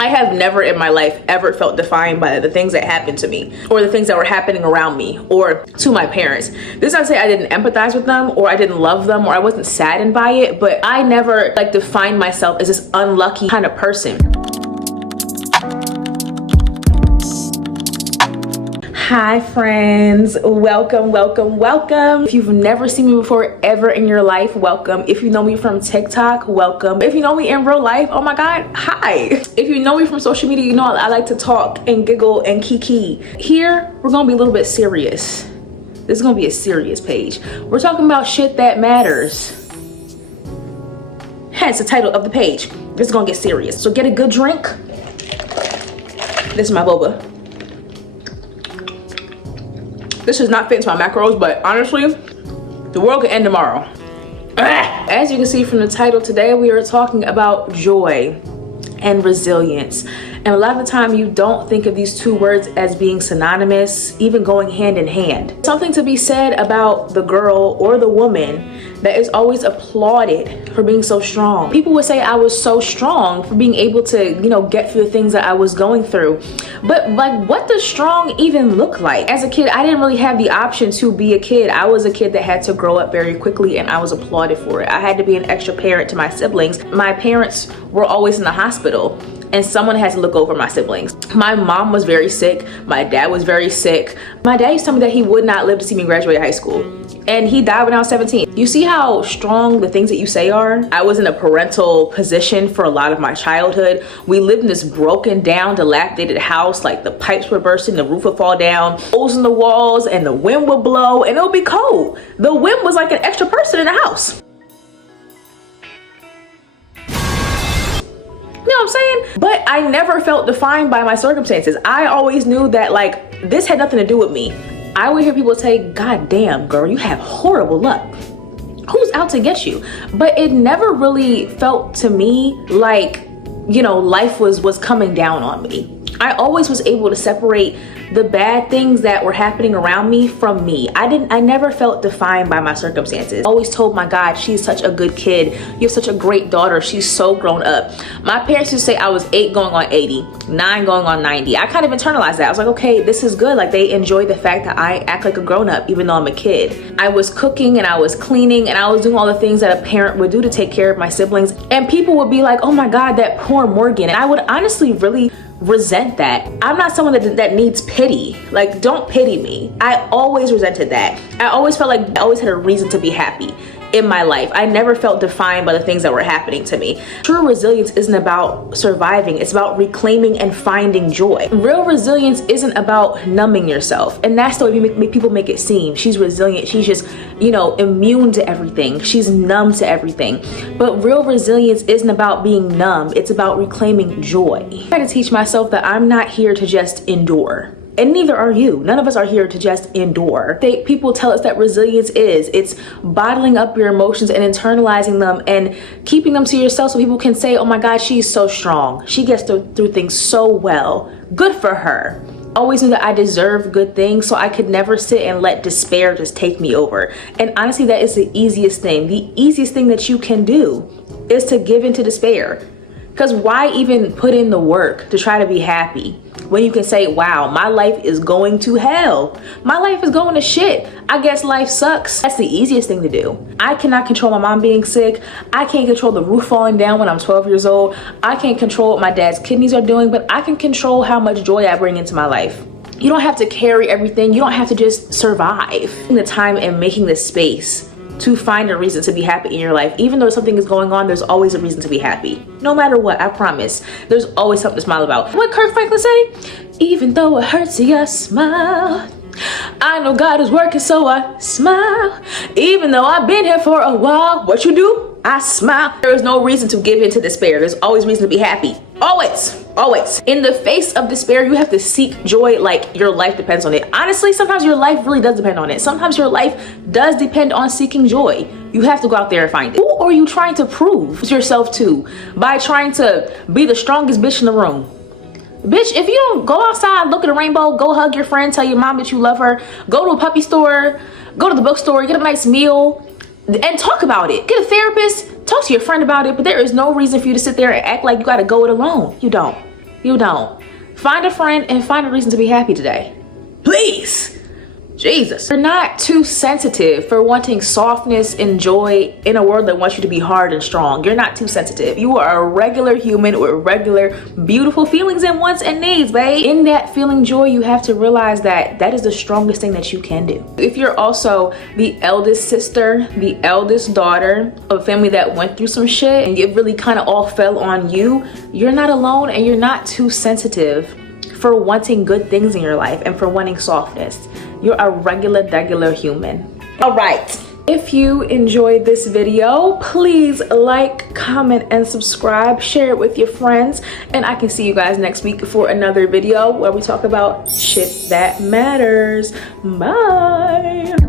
I have never in my life ever felt defined by the things that happened to me or the things that were happening around me or to my parents. This is not to say I didn't empathize with them or I didn't love them or I wasn't saddened by it, but I never like defined myself as this unlucky kind of person. Hi friends, welcome. If you've never seen me before ever in your life, welcome. If you know me from TikTok, welcome. If you know me in real life, oh my god, hi. If you know me from social media, you know I like to talk and giggle and kiki. Here we're gonna be a little bit serious. This is gonna be a serious page. We're talking about shit that matters, hence the title of the page. This is gonna get serious, so get a good drink. This is my boba. This does not fit into my macros, but honestly, the world could end tomorrow. As you can see from the title, today we are talking about joy and resilience. And a lot of the time you don't think of these two words as being synonymous, even going hand in hand. Something to be said about the girl or the woman that is always applauded for being so strong. People would say I was so strong for being able to, get through the things that I was going through. But like, what does strong even look like? As a kid, I didn't really have the option to be a kid. I was a kid that had to grow up very quickly and I was applauded for it. I had to be an extra parent to my siblings. My parents were always in the hospital and someone had to look over my siblings. My mom was very sick. My dad was very sick. My dad used to tell me that he would not live to see me graduate high school. And he died when I was 17. You see how strong the things that you say are? I was in a parental position for a lot of my childhood. We lived in this broken down, dilapidated house. Like the pipes were bursting, the roof would fall down, holes in the walls, and the wind would blow and it would be cold. The wind was like an extra person in the house. You know what I'm saying? But I never felt defined by my circumstances. I always knew that like this had nothing to do with me. I would hear people say, God damn, girl, you have horrible luck. Who's out to get you? But it never really felt to me like, life was coming down on me. I always was able to separate the bad things that were happening around me from me. I never felt defined by my circumstances. I always told my God, she's such a good kid. You have such a great daughter. She's so grown up. My parents used to say I was 8 going on 80, 9 going on 90. I kind of internalized that. I was like, okay, this is good. Like they enjoy the fact that I act like a grown up, even though I'm a kid. I was cooking and I was cleaning and I was doing all the things that a parent would do to take care of my siblings. And people would be like, oh my God, that poor Morgan. And I would honestly really resent that. I'm not someone that needs pity. Like, don't pity me. I always resented that. I always felt like I always had a reason to be happy in my life. I never felt defined by the things that were happening to me. True resilience isn't about surviving. It's about reclaiming and finding joy. Real resilience isn't about numbing yourself. And that's the way people make it seem. She's resilient. She's just, immune to everything. She's numb to everything. But real resilience isn't about being numb. It's about reclaiming joy. I try to teach myself that I'm not here to just endure. And neither are you. None of us are here to just endure. People tell us that resilience it's bottling up your emotions and internalizing them and keeping them to yourself so people can say, oh my God, she's so strong. She gets through things so well. Good for her. Always knew that I deserve good things, so I could never sit and let despair just take me over. And honestly, that is the easiest thing. The easiest thing that you can do is to give into despair. Because why even put in the work to try to be happy when you can say, wow, my life is going to hell. My life is going to shit. I guess life sucks. That's the easiest thing to do. I cannot control my mom being sick. I can't control the roof falling down when I'm 12 years old. I can't control what my dad's kidneys are doing, but I can control how much joy I bring into my life. You don't have to carry everything. You don't have to just survive. Taking the time and making the space to find a reason to be happy in your life. Even though something is going on, there's always a reason to be happy. No matter what, I promise. There's always something to smile about. What Kirk Franklin say? Even though it hurts you, I smile. I know God is working, so I smile. Even though I've been here for a while, what you do? I smile. There is no reason to give in to despair. There's always reason to be happy. Always, always. In the face of despair, you have to seek joy like your life depends on it. Honestly, sometimes your life really does depend on it. Sometimes your life does depend on seeking joy. You have to go out there and find it. Who are you trying to prove yourself to by trying to be the strongest bitch in the room? Bitch, if you don't go outside, look at a rainbow, go hug your friend, tell your mom that you love her, go to a puppy store, go to the bookstore, get a nice meal, and talk about it. Get a therapist, talk to your friend about it, but there is no reason for you to sit there and act like you gotta go it alone. You don't. You don't. Find a friend and find a reason to be happy today. Please. Jesus. You're not too sensitive for wanting softness and joy in a world that wants you to be hard and strong. You're not too sensitive. You are a regular human with regular, beautiful feelings and wants and needs, babe. In that feeling joy, you have to realize that that is the strongest thing that you can do. If you're also the eldest sister, the eldest daughter of a family that went through some shit and it really kind of all fell on you, you're not alone and you're not too sensitive for wanting good things in your life and for wanting softness. You're a regular human. All right. If you enjoyed this video, please like, comment, and subscribe. Share it with your friends. And I can see you guys next week for another video where we talk about shit that matters. Bye.